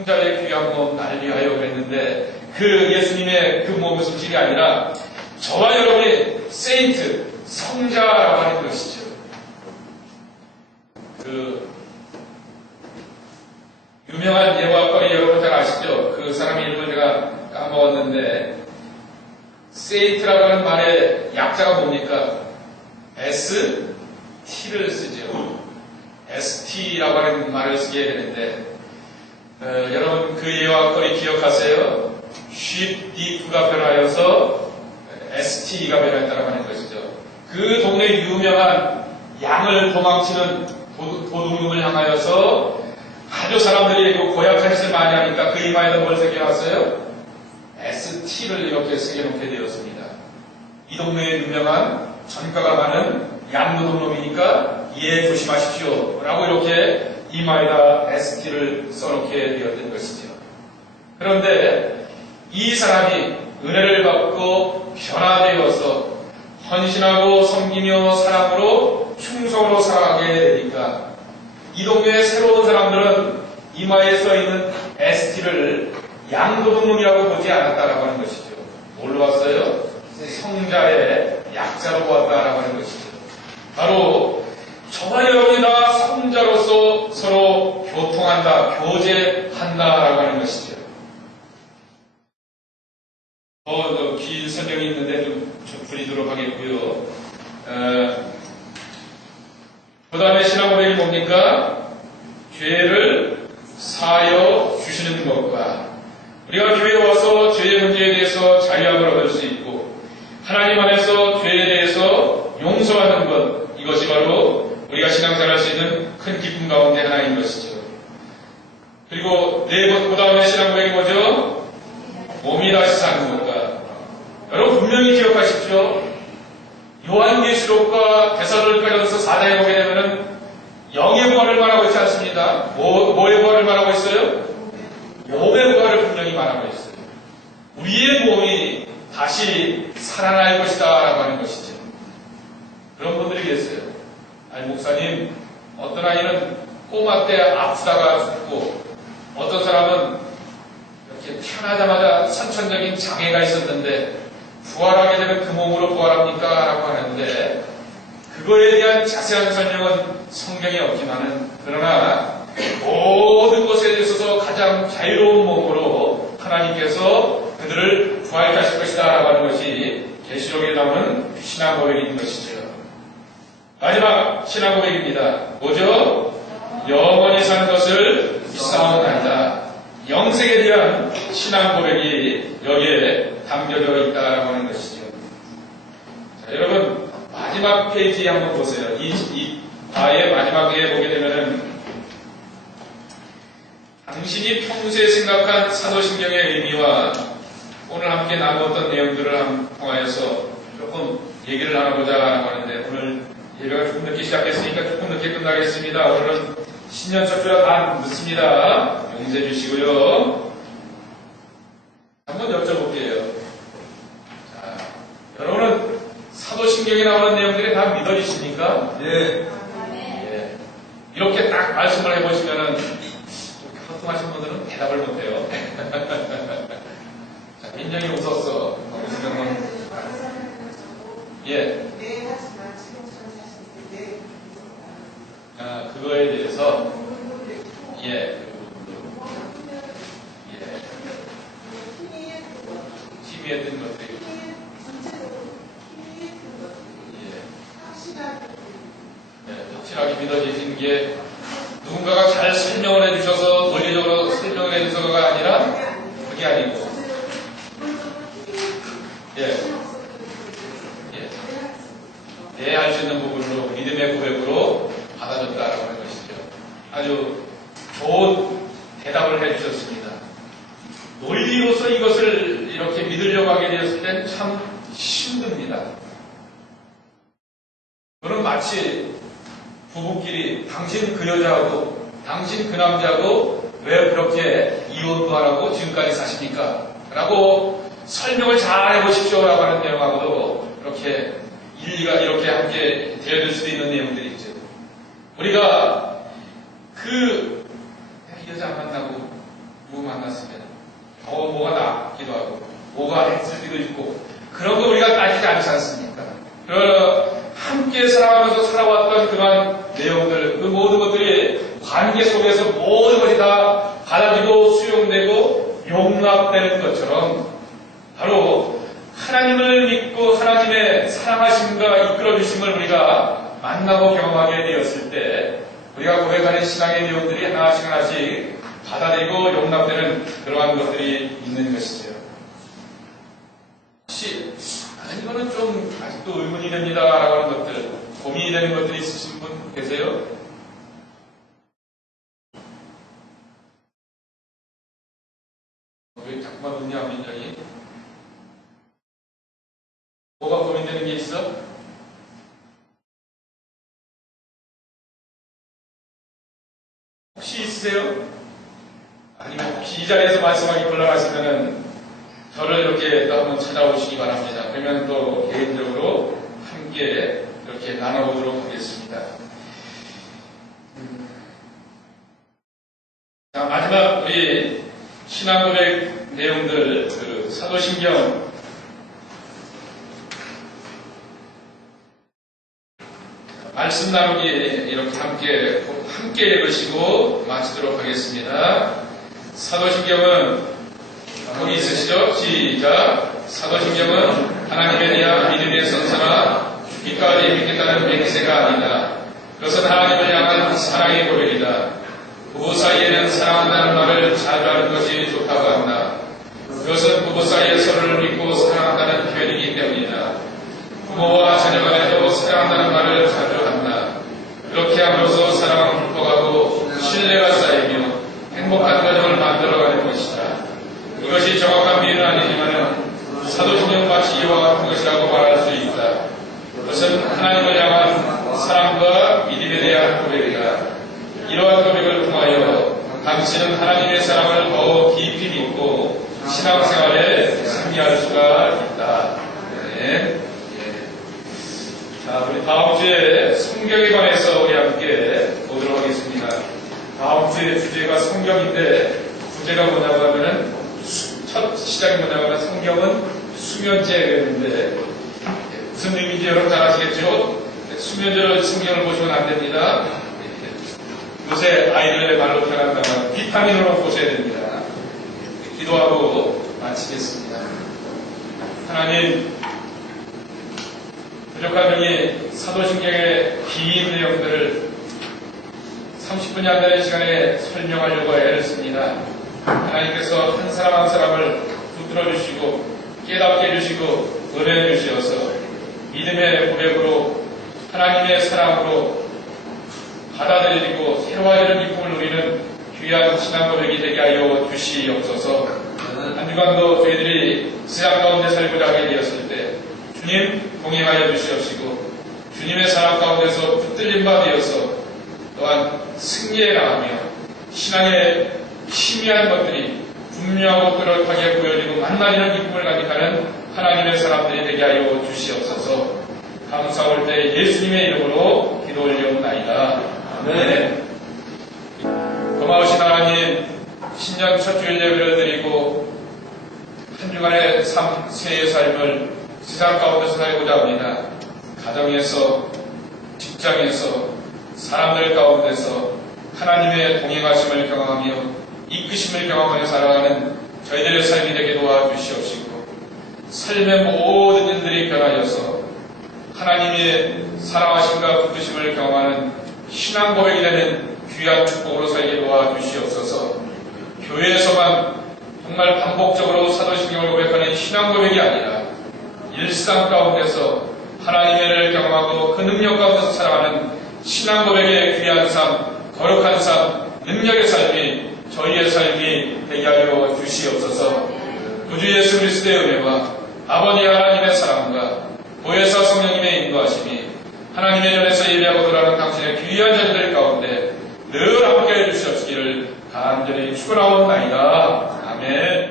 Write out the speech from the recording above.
성자의 귀한 몸 날 위하여 그랬는데 그 예수님의 그 몸의 숨질이 아니라 저와 여러분이 세인트, 성자라고 하는 것이죠. 그 유명한 예화거리 여러분 잘 아시죠? 그 사람의 이름을 제가 까먹었는데 세인트라고 하는 말의 약자가 뭡니까? ST를 쓰죠. ST라고 하는 말을 쓰게 되는데 여러분 그 예화거리 기억하세요? 쉽 디프가 변하여서 ST가 변했다고 하는 것이죠. 그 동네 유명한 양을 도망치는 도둑놈을 향하여서 아주 사람들이 그 고약한 짓을 많이 하니까 그 이마에다 뭘 새겨놨어요? ST를 이렇게 새겨놓게 되었습니다. 이 동네에 유명한 전가가 많은 양도둑놈이니까 예 조심하십시오 라고 이렇게 이마에다 ST를 써놓게 되었던 것이죠. 그런데 이 사람이 은혜를 받고 변화되어서 헌신하고 섬기며 사랑으로 충성으로 살아가게 되니까 이 동네의 새로운 사람들은 이마에 써있는 ST를 양도둑놈이라고 보지 않았다라고 하는 것이죠. 뭘로 봤어요? 성자의 약자로 보았다라고 하는 것이죠. 바로 저와 여러분이 다 성자로서 서로 교통한다, 교제한다라고 하는 것이죠. 더 긴 설명이 있는데 좀 줄이도록 하겠고요. 그 다음에 신앙 고백이 뭡니까? 죄를 사하여 주시는 것과 우리가 교회에 와서 죄의 문제에 대해서 자유함을 얻을 수 있고 하나님 안에서 죄에 대해서 용서하는 것, 이것이 바로 우리가 신앙생활 할 수 있는 큰 기쁨 가운데 하나인 것이죠. 그리고 그 다음에 신앙 고백이 뭐죠? 몸이 다시 사는 것과 여러분 분명히 기억하십시오. 요한계시록과 데살로니가전서 4장에 보게 되면은 영의 부활을 말하고 있지 않습니다. 뭐의 부활을 말하고 있어요? 몸의 부활을 분명히 말하고 있어요. 우리의 몸이 다시 살아날 것이다 라고 하는 것이죠. 그런 분들이 계세요. 아니 목사님, 어떤 아이는 꼬마 때 아프다가 죽고 어떤 사람은 이렇게 태어나자마자 선천적인 장애가 있었는데 부활하게 되면 그 몸으로 부활합니까? 라고 하는데 그거에 대한 자세한 설명은 성경에 없지만은 그러나 모든 것에 있어서 가장 자유로운 몸으로 하나님께서 그들을 부활케 하실 것이다 라고 하는 것이 계시록에 나오는 신앙 고백인 것이죠. 마지막 신앙 고백입니다. 뭐죠? 영원히 사는 것을 믿사옵나이다. 영생에 대한 신앙 고백이 여기에 담겨져 있다라고 하는 것이죠. 자, 여러분 마지막 페이지에 한번 보세요. 이 바의 마지막에 보게 되면은 당신이 평소에 생각한 사도신경의 의미와 오늘 함께 나누었던 내용들을 통하여서 조금 얘기를 나눠보자라고 하는데 오늘 예배가 조금 늦게 시작했으니까 조금 늦게 끝나겠습니다. 오늘은 신년 첫 주라 다 늦습니다. 용서해 주시고요. 한번 여쭤볼게요. 자, 여러분은 사도신경에 나오는 내용들이 다 믿어지십니까? 예. 예. 이렇게 딱 말씀을 해보시면은 허통하신 분들은 대답을 못해요. 자, 굉장히 웃었어. 웃으면 예. 그거에 대해서 예. 희미했던 것들이 확실하게 믿어지신 게 누군가가 잘 설명을 해주셔서 논리적으로 설명을 해주셔서가 아니라 그게 아니고 할 수 있는 부분으로 믿음의 고백으로 받아줬다라고 하는 것이죠. 아주 좋은 대답을 해주셨습니다. 논리로서 이것을 이렇게 믿으려고 하게 되었을 땐 참 힘듭니다. 그는 마치 부부끼리 당신 그 여자하고 당신 그 남자하고 왜 그렇게 이혼도 하라고 지금까지 사십니까? 라고 설명을 잘 해보십시오 라고 하는 내용하고도 이렇게 일리가 이렇게 함께 되어질 수도 있는 내용들이 있죠. 우리가 이 여자 안 만나고 누구 만났으면 뭐가 낫기도 하고 뭐가 했을 수도 있고 그런 거 우리가 따지지 않지 않습니까? 함께 살아가면서 살아왔던 그러한 내용들, 그 모든 것들이 관계 속에서 모든 것이 다 받아들이고 수용되고 용납되는 것처럼 바로 하나님을 믿고 하나님의 사랑하심과 이끌어주심을 우리가 만나고 경험하게 되었을 때 우리가 고백하는 신앙의 내용들이 하나씩 하나씩 받아들이고 용납되는 그러한 것들이 있는 것이죠. 혹시 이거는 좀 아직도 의문이 됩니다 라고 하는 것들, 고민이 되는 것들이 있으신 분 계세요? 왜 자꾸만 웃냐 민정이? 뭐가 고민되는 게 있어? 혹시 있으세요? 아니면 혹시 이 자리에서 말씀하기 곤란하시면은 저를 이렇게 또 한번 찾아오시기 바랍니다. 그러면 또 개인적으로 함께 이렇게 나눠보도록 하겠습니다. 자, 마지막 우리 신앙고백 내용들, 사도신경 말씀 나누기 이렇게 함께 읽으시고 마치도록 하겠습니다. 사도신경은 거기 있으시죠? 시작. 사도신경은 하나님에 대한 믿음의 선서나 죽기까지 믿겠다는 맹세가 아니다. 그것은 하나님을 향한 사랑의 고백이다. 부부 사이에는 사랑한다는 말을 자주 하는 것이 좋다고 한다. 그것은 부부 사이에 서로를 믿고 사랑한다는 표현이기 때문이다. 부모와 자녀 간에도 사랑한다는 말을 자주 한다. 그렇게 함으로써 사랑은 불어가고 신뢰가 쌓이며 행복한 가정을 만들어가는 것이다. 이것이 정확한 비유는 아니지만 사도신경 마치 이와 같은 것이라고 말할 수 있다. 그것은 하나님을 향한 사랑과 믿음에 대한 고백이다. 이러한 고백을 통하여 당신은 하나님의 사랑을 더 깊이 믿고 신앙생활에 승리할 수가 있다. 네. 자, 우리 다음 주에 성경에 관해서 우리 함께 보도록 하겠습니다. 다음 주의 주제가 성경인데 주제가 뭐냐고 하면은 첫 시작이 뭐냐고 하면 성경은 수면제였는데 무슨 의미인지 여러분 잘 아시겠죠? 수면제로 성경을 보시면 안 됩니다. 요새 아이들의 말로 표현한다면 비타민으로 보셔야 됩니다. 기도하고 마치겠습니다. 하나님, 부족한 중에 사도신경의 긴 내용들을 30분이 안 되는 시간에 설명하려고 애를 씁니다. 하나님께서 한 사람 한 사람을 붙들어 주시고 깨닫게 해주시고 은혜해 주시어서 믿음의 고백으로 하나님의 사랑으로 받아들이고 새로워지는 기쁨을 누리는 귀한 신앙 고백이 되게 하여 주시옵소서. 한 주간도 저희들이 세상 가운데 살고자 하게 되었을 때 주님 동행하여 주시옵시고 주님의 사랑 가운데서 붙들림 바 되어서 또한 승리해 나가며 신앙의 희미한 것들이 분명하고 뚜렷하게 보여지고 만나는 기쁨을 가득하는 하나님의 사람들이 되게 하여 주시옵소서. 감사 올 때 예수님의 이름으로 기도 올려옵나이다. 아멘. 고마우신 하나님, 신년 첫 주일 예배를 드리고 한 주간의 새해 삶을 세상 가운데서 살고자 합니다. 가정에서, 직장에서, 사람들 가운데서 하나님의 동행하심을 경험하며 이끄심을 경험하며 살아가는 저희들의 삶이 되게 도와주시옵시고 삶의 모든 일들이 변하여서 하나님의 사랑하심과 붙드심을 경험하는 신앙 고백이 되는 귀한 축복으로 살게 도와주시옵소서. 교회에서만 정말 반복적으로 사도신경을 고백하는 신앙 고백이 아니라 일상 가운데서 하나님의 은혜를 경험하고 그 능력 가운데서 살아가는 신앙 고백의 귀한 삶, 거룩한 삶, 능력의 삶이 저희의 삶이 되게 하여 주시옵소서. 구주 예수 그리스도의 은혜와 아버지 하나님의 사랑과 보혜사 성령님의 인도하심이 하나님의 전에서 예배하고 돌아가는 당신의 귀한 자들 가운데 늘 함께해 주시옵시기를 간절히 축원하옵나이다. 아멘.